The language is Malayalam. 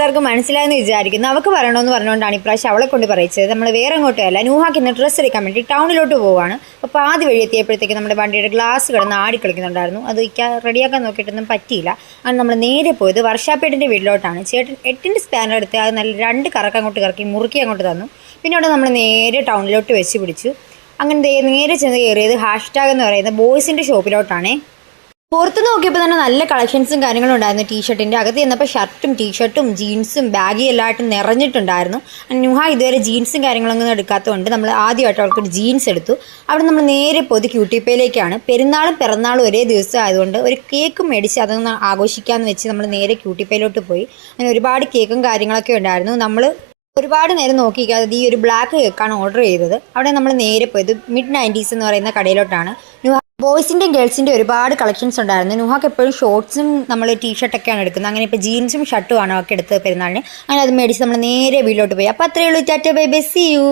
എല്ലാവർക്കും മനസ്സിലായെന്ന് വിചാരിക്കുന്നു. അവൾക്ക് പറയണമെന്ന് പറഞ്ഞുകൊണ്ടാണ് ഇപ്രാവശ്യം അവളെ കൊണ്ട് പറയിച്ചത്. നമ്മൾ വേറെ എങ്ങോട്ടും അല്ല, നൂഹാക്ക് ഇന്ന് ഡ്രസ്സ് എടുക്കാൻ വേണ്ടി ടൗണിലോട്ട് പോവുകയാണ്. അപ്പോൾ പാതി വഴി എത്തിയപ്പോഴത്തേക്ക് നമ്മുടെ വണ്ടിയുടെ ഗ്ലാസ് കിടന്ന് ആടിക്കളിക്കുന്നുണ്ടായിരുന്നു. അത് റെഡിയാക്കാൻ നോക്കിയിട്ടൊന്നും പറ്റിയില്ല. അങ്ങനെ നമ്മൾ നേരെ പോയത് വർഷാപ്പേട്ടിൻ്റെ വീട്ടിലോട്ടാണ്. ചേട്ടൻ 8ൻ്റെ സ്പാനർ എടുത്ത് അത് നല്ല 2 കറക്കം അങ്ങോട്ട് കറക്കി മുറുക്കി അങ്ങോട്ട് തന്നു. പിന്നെ അവിടെ നമ്മൾ നേരെ ടൗണിലോട്ട് വെച്ച് പിടിച്ചു. അങ്ങനെ നേരെ ചെന്ന് കയറിയത് ഹാഷ്ടാഗ് എന്ന് പറയുന്ന ബോയ്സിൻ്റെ ഷോപ്പിലോട്ടാണേ. പുറത്ത് നോക്കിയപ്പോൾ തന്നെ നല്ല കളക്ഷൻസും കാര്യങ്ങളും ഉണ്ടായിരുന്നു. ടീഷർട്ടിൻ്റെ അകത്ത് ചെന്നപ്പോൾ ഷർട്ടും ടീഷർട്ടും ജീൻസും ബാഗി എല്ലായിട്ടും നിറഞ്ഞിട്ടുണ്ടായിരുന്നു. നുഹ ഇതുവരെ ജീൻസും കാര്യങ്ങളൊന്നും എടുക്കാത്തതുകൊണ്ട് നമ്മൾ ആദ്യമായിട്ട് അവൾക്കൊരു ജീൻസ് എടുത്തു. അവിടെ നമ്മൾ നേരെ പോയത് ക്യൂട്ടിപ്പയിലേക്കാണ്. പെരുന്നാളും പിറന്നാളും ഒരേ ദിവസം ആയതുകൊണ്ട് ഒരു കേക്കും മേടിച്ച് അതൊന്ന് ആഘോഷിക്കാമെന്ന് വെച്ച് നമ്മൾ നേരെ ക്യൂട്ടിപ്പയിലോട്ട് പോയി. അങ്ങനെ ഒരുപാട് കേക്കും കാര്യങ്ങളൊക്കെ ഉണ്ടായിരുന്നു. നമ്മൾ ഒരുപാട് നേരം നോക്കിക്കാതെ ഈ ഒരു ബ്ലാക്ക് കേക്കാണ് ഓർഡർ ചെയ്തത്. അവിടെ നമ്മൾ നേരെ പോയത് മിഡ് 90s എന്ന് പറയുന്ന കടയിലോട്ടാണ്. ബോയ്സിൻ്റെയും ഗേൾസിൻ്റെയും ഒരുപാട് കളക്ഷൻസ് ഉണ്ടായിരുന്നു. നുഹാക്ക് എപ്പോഴും ഷോർട്ട്സും നമ്മൾ ടീഷർട്ടൊക്കെയാണ് എടുക്കുന്നത്. അങ്ങനെ ഇപ്പോൾ ജീൻസും ഷർട്ടുമാണ് അവർക്ക് എടുത്തത് പെരുന്നാളിന്. അങ്ങനെ അത് മേടിച്ച് നമ്മൾ നേരെ വീട്ടിലോട്ട് പോയി. അപ്പോൾ അത്രയേ ഉള്ളൂ. Tata bye bye, see U.